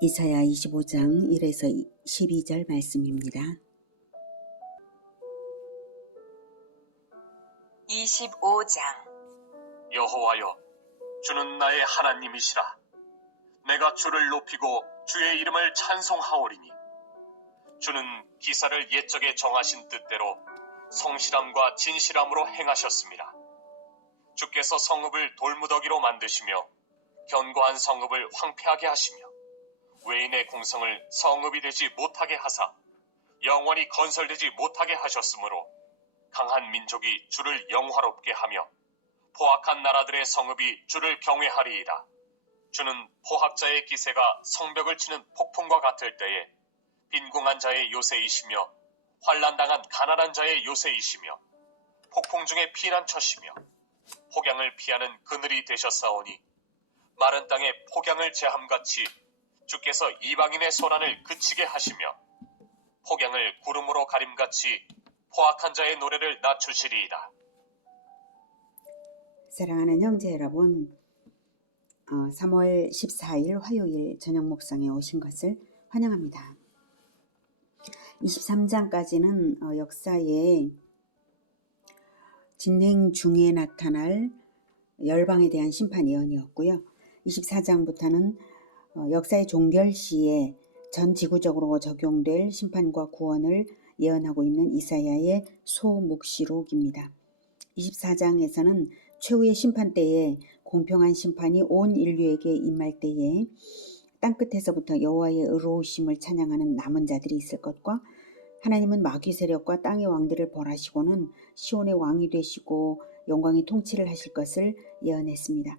이사야 25장 1에서 12절 말씀입니다. 25장. 여호와여, 주는 나의 하나님이시라. 내가 주를 높이고 주의 이름을 찬송하오리니 주는 기사를 옛적에 정하신 뜻대로 성실함과 진실함으로 행하셨습니다. 주께서 성읍을 돌무더기로 만드시며 견고한 성읍을 황폐하게 하시며 외인의 공성을 성읍이 되지 못하게 하사 영원히 건설되지 못하게 하셨으므로 강한 민족이 주를 영화롭게 하며 포악한 나라들의 성읍이 주를 경외하리이다. 주는 포학자의 기세가 성벽을 치는 폭풍과 같을 때에 빈궁한 자의 요새이시며 환난당한 가난한 자의 요새이시며 폭풍 중에 피난처시며 폭양을 피하는 그늘이 되셨사오니 마른 땅에 폭양을 제함같이 주께서 이방인의 소란을 그치게 하시며 폭양을 구름으로 가림같이 포악한 자의 노래를 낮추시리이다. 사랑하는 형제 여러분, 3월 14일 화요일 저녁 목상에 오신 것을 환영합니다. 23장까지는 역사의 진행 중에 나타날 열방에 대한 심판 예언이었고요. 24장부터는 역사의 종결 시에 전 지구적으로 적용될 심판과 구원을 예언하고 있는 이사야의 소묵시록입니다. 24장에서는 최후의 심판 때에 공평한 심판이 온 인류에게 임할 때에 땅끝에서부터 여호와의 의로우심을 찬양하는 남은 자들이 있을 것과 하나님은 마귀 세력과 땅의 왕들을 벌하시고는 시온의 왕이 되시고 영광의 통치를 하실 것을 예언했습니다.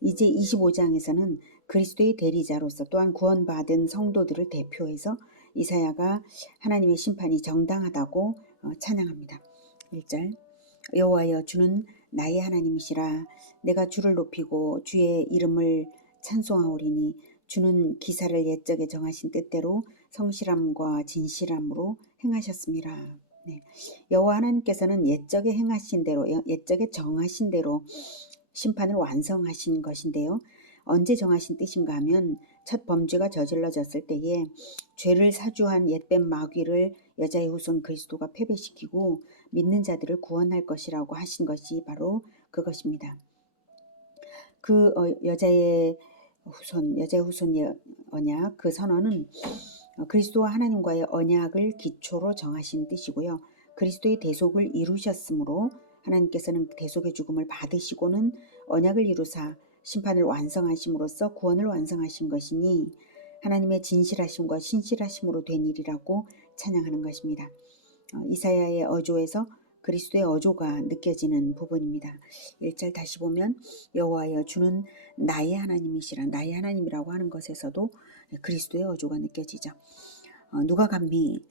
이제 25장에서는 그리스도의 대리자로서 또한 구원받은 성도들을 대표해서 이사야가 하나님의 심판이 정당하다고 찬양합니다. 1절 여호와여, 주는 나의 하나님이시라. 내가 주를 높이고 주의 이름을 찬송하오리니 주는 기사를 옛적에 정하신 뜻대로 성실함과 진실함으로 행하셨습니다. 네. 여호와 하나님께서는 옛적에 행하신 대로, 옛적에 정하신 대로 심판을 완성하신 것인데요. 언제 정하신 뜻인가 하면 첫 범죄가 저질러졌을 때에 죄를 사주한 옛뱀 마귀를 여자의 후손 그리스도가 패배시키고 믿는 자들을 구원할 것이라고 하신 것이 바로 그것입니다. 그 여자의 후손의 언약, 그 선언은 그리스도와 하나님과의 언약을 기초로 정하신 뜻이고요. 그리스도의 대속을 이루셨으므로 하나님께서는 대속의 죽음을 받으시고는 언약을 이루사 심판을 완성하심으로써 구원을 완성하신 것이니 하나님의 진실하심과 신실하심으로 된 일이라고 찬양하는 것입니다. 이사야의 어조에서 그리스도의 어조가 느껴지는 부분입니다. 1절 다시 보면 여호와여, 주는 나의 하나님이시라. 나의 하나님이라고 하는 것에서도 그리스도의 어조가 느껴지죠. 누가 감히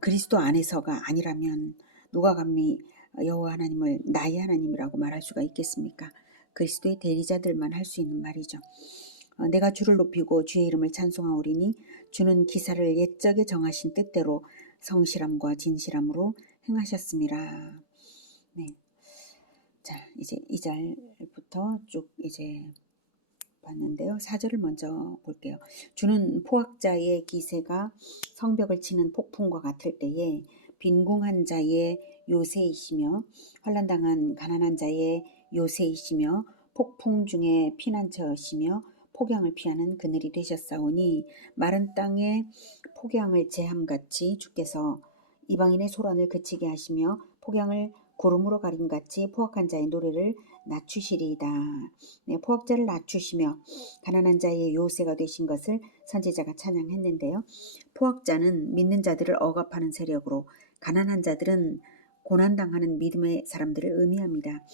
그리스도 안에서가 아니라면 누가 감히 여호와 하나님을 나의 하나님이라고 말할 수가 있겠습니까? 그리스도의 대리자들만 할 수 있는 말이죠. 내가 주를 높이고 주의 이름을 찬송하오리니 주는 기사를 옛적에 정하신 뜻대로 성실함과 진실함으로 행하셨습니다. 네. 자, 이제 2절부터 쭉 이제 봤는데요. 4절을 먼저 볼게요. 주는 포악자의 기세가 성벽을 치는 폭풍과 같을 때에 빈궁한 자의 요새이시며 환난당한 가난한 자의 요새이시며 폭풍 중에 피난처시며 폭양을 피하는 그늘이 되셨사오니 마른 땅에 폭양을 제함같이 주께서 이방인의 소란을 그치게 하시며 폭양을 구름으로 가림같이 포악한 자의 노래를 낮추시리이다. 네, 포악자를 낮추시며 가난한 자의 요새가 되신 것을 선지자가 찬양했는데요. 포악자는 믿는 자들을 억압하는 세력으로, 가난한 자들은 고난당하는 믿음의 사람들을 의미합니다.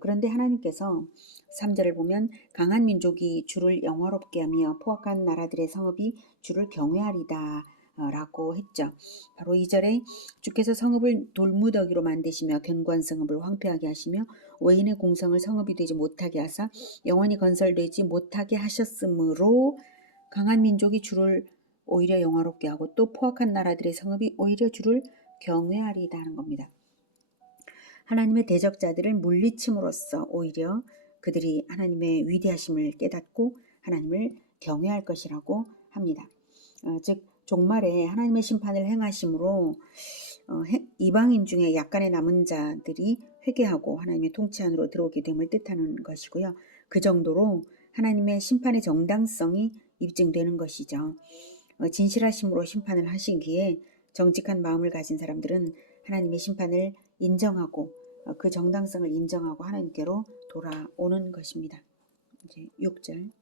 그런데 하나님께서 3절을 보면 강한 민족이 주를 영화롭게 하며 포악한 나라들의 성읍이 주를 경외하리다 라고 했죠. 바로 2절에 주께서 성읍을 돌무더기로 만드시며 견고한 성읍을 황폐하게 하시며 외인의 공성을 성읍이 되지 못하게 하사 영원히 건설되지 못하게 하셨으므로 강한 민족이 주를 오히려 영화롭게 하고 또 포악한 나라들의 성읍이 오히려 주를 경외하리다 하는 겁니다. 하나님의 대적자들을 물리침으로써 오히려 그들이 하나님의 위대하심을 깨닫고 하나님을 경외할 것이라고 합니다. 즉 종말에 하나님의 심판을 행하심으로 이방인 중에 약간의 남은 자들이 회개하고 하나님의 통치 안으로 들어오게 됨을 뜻하는 것이고요. 그 정도로 하나님의 심판의 정당성이 입증되는 것이죠. 진실하심으로 심판을 하시기에 정직한 마음을 가진 사람들은 하나님의 심판을 인정하고 그 정당성을 인정하고 하나님께로 돌아오는 것입니다. 이제 6절.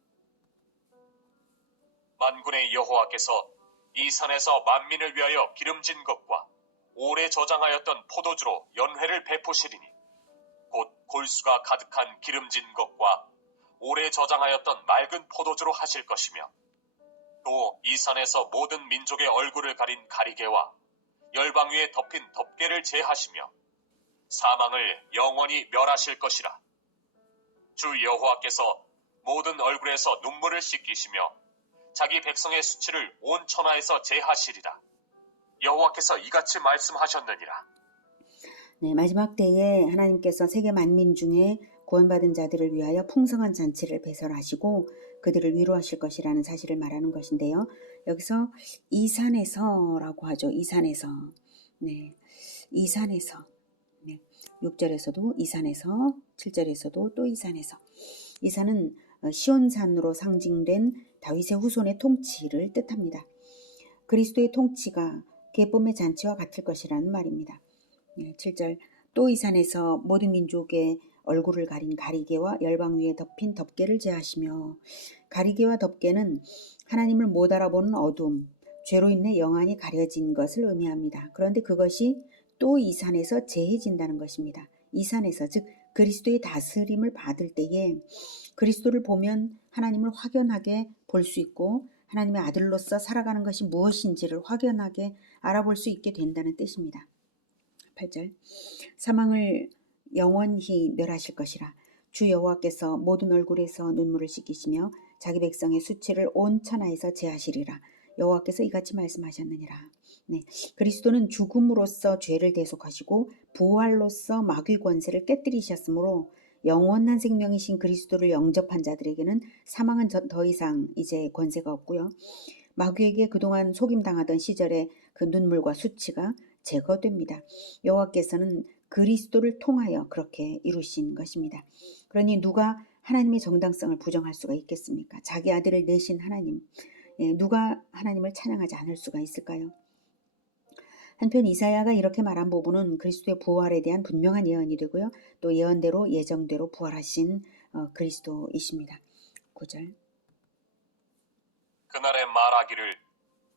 만군의 여호와께서 이 산에서 만민을 위하여 기름진 것과 오래 저장하였던 포도주로 연회를 베푸시리니 곧 골수가 가득한 기름진 것과 오래 저장하였던 맑은 포도주로 하실 것이며 또 이 산에서 모든 민족의 얼굴을 가린 가리개와 열방 위에 덮인 덮개를 제하시며 사망을 영원히 멸하실 것이라. 주 여호와께서 모든 얼굴에서 눈물을 씻기시며 자기 백성의 수치를 온 천하에서 제하시리라. 여호와께서 이같이 말씀하셨느니라. 네, 마지막 때에 하나님께서 세계 만민 중에 구원받은 자들을 위하여 풍성한 잔치를 배설하시고 그들을 위로하실 것이라는 사실을 말하는 것인데요. 여기서 이 산에서라고 하죠. 이 산에서. 네. 이 산에서. 네. 6절에서도 이 산에서, 7절에서도 또 이 산에서. 이 산은 시온산으로 상징된 다윗의 후손의 통치를 뜻합니다. 그리스도의 통치가 계쁨의 잔치와 같을 것이라는 말입니다. 7절 또 이 산에서 모든 민족의 얼굴을 가린 가리개와 열방 위에 덮인 덮개를 제하시며 가리개와 덮개는 하나님을 못 알아보는 어둠, 죄로 인해 영안이 가려진 것을 의미합니다. 그런데 그것이 또 이 산에서 제해진다는 것입니다. 이 산에서 즉 그리스도의 다스림을 받을 때에 그리스도를 보면 하나님을 확연하게 볼 수 있고 하나님의 아들로서 살아가는 것이 무엇인지를 확연하게 알아볼 수 있게 된다는 뜻입니다. 8절 사망을 영원히 멸하실 것이라. 주 여호와께서 모든 얼굴에서 눈물을 씻기시며 자기 백성의 수치를 온 천하에서 제하시리라. 여호와께서 이같이 말씀하셨느니라. 네, 그리스도는 죽음으로써 죄를 대속하시고 부활로써 마귀 권세를 깨뜨리셨으므로 영원한 생명이신 그리스도를 영접한 자들에게는 사망은 더 이상 이제 권세가 없고요. 마귀에게 그동안 속임당하던 시절의 그 눈물과 수치가 제거됩니다. 여호와께서는 그리스도를 통하여 그렇게 이루신 것입니다. 그러니 누가 하나님의 정당성을 부정할 수가 있겠습니까? 자기 아들을 내신 하나님, 누가 하나님을 찬양하지 않을 수가 있을까요? 한편 이사야가 이렇게 말한 부분은 그리스도의 부활에 대한 분명한 예언이 되고요. 또 예언대로 예정대로 부활하신 그리스도이십니다. 9절 그날에 말하기를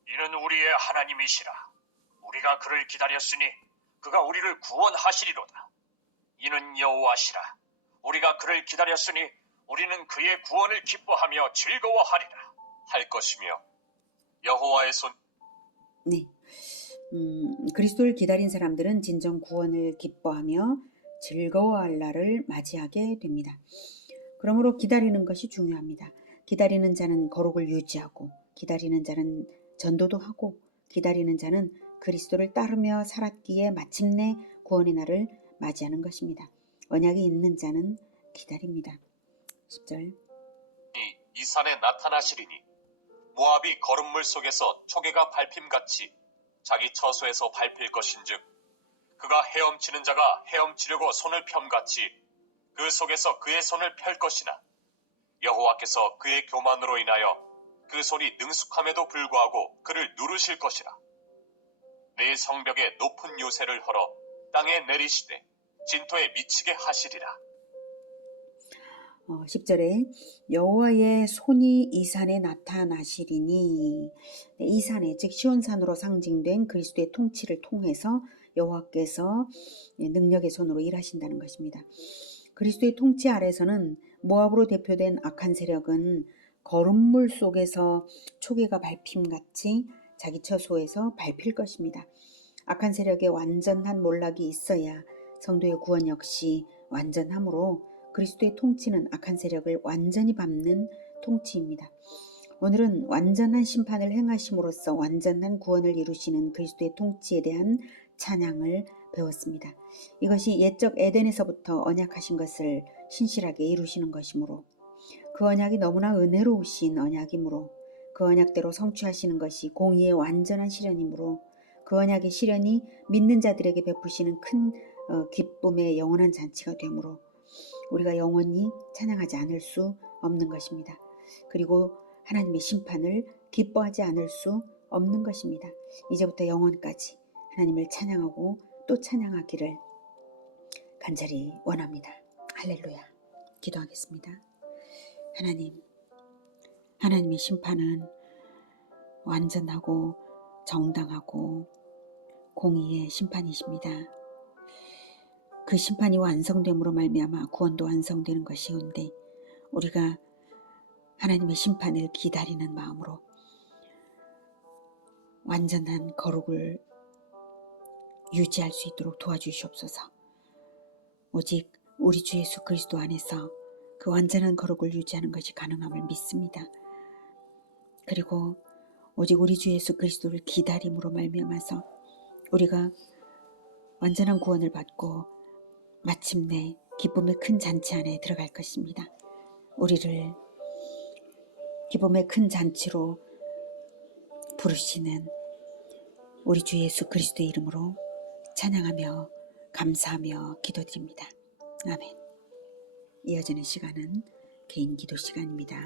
이는 우리의 하나님이시라. 우리가 그를 기다렸으니 그가 우리를 구원하시리로다. 이는 여호와시라. 우리가 그를 기다렸으니 우리는 그의 구원을 기뻐하며 즐거워하리라 할 것이며 여호와의 손. 네, 그리스도를 기다린 사람들은 진정 구원을 기뻐하며 즐거워할 날을 맞이하게 됩니다. 그러므로 기다리는 것이 중요합니다. 기다리는 자는 거룩을 유지하고 기다리는 자는 전도도 하고 기다리는 자는 그리스도를 따르며 살았기에 마침내 구원의 날을 맞이하는 것입니다. 언약이 있는 자는 기다립니다. 10절 이 산에 나타나시리니 모압이 거름물 속에서 초계가 밟힘같이 자기 처소에서 밟힐 것인즉 그가 헤엄치는 자가 헤엄치려고 손을 펴같이 그 속에서 그의 손을 펼 것이나 여호와께서 그의 교만으로 인하여 그 손이 능숙함에도 불구하고 그를 누르실 것이라. 내 성벽에 높은 요새를 헐어 땅에 내리시되 진토에 미치게 하시리라. 10절에 여호와의 손이 이 산에 나타나시리니, 이 산에 즉 시온산으로 상징된 그리스도의 통치를 통해서 여호와께서 능력의 손으로 일하신다는 것입니다. 그리스도의 통치 아래서는 모압으로 대표된 악한 세력은 거름물 속에서 초계가 밟힘같이 자기 처소에서 밟힐 것입니다. 악한 세력의 완전한 몰락이 있어야 성도의 구원 역시 완전하므로 그리스도의 통치는 악한 세력을 완전히 밟는 통치입니다. 오늘은 완전한 심판을 행하심으로써 완전한 구원을 이루시는 그리스도의 통치에 대한 찬양을 배웠습니다. 이것이 옛적 에덴에서부터 언약하신 것을 신실하게 이루시는 것이므로, 그 언약이 너무나 은혜로우신 언약이므로, 그 언약대로 성취하시는 것이 공의의 완전한 실현이므로, 그 언약의 실현이 믿는 자들에게 베푸시는 큰 기쁨의 영원한 잔치가 되므로 우리가 영원히 찬양하지 않을 수 없는 것입니다. 그리고 하나님의 심판을 기뻐하지 않을 수 없는 것입니다. 이제부터 영원까지 하나님을 찬양하고 또 찬양하기를 간절히 원합니다. 할렐루야. 기도하겠습니다. 하나님의 심판은 완전하고 정당하고 공의의 심판이십니다. 그 심판이 완성됨으로 말미암아 구원도 완성되는 것이온데, 우리가 하나님의 심판을 기다리는 마음으로 완전한 거룩을 유지할 수 있도록 도와주시옵소서. 오직 우리 주 예수 그리스도 안에서 그 완전한 거룩을 유지하는 것이 가능함을 믿습니다. 그리고 오직 우리 주 예수 그리스도를 기다림으로 말미암아서 우리가 완전한 구원을 받고 마침내 기쁨의 큰 잔치 안에 들어갈 것입니다. 우리를 기쁨의 큰 잔치로 부르시는 우리 주 예수 그리스도의 이름으로 찬양하며 감사하며 기도드립니다. 아멘. 이어지는 시간은 개인 기도 시간입니다.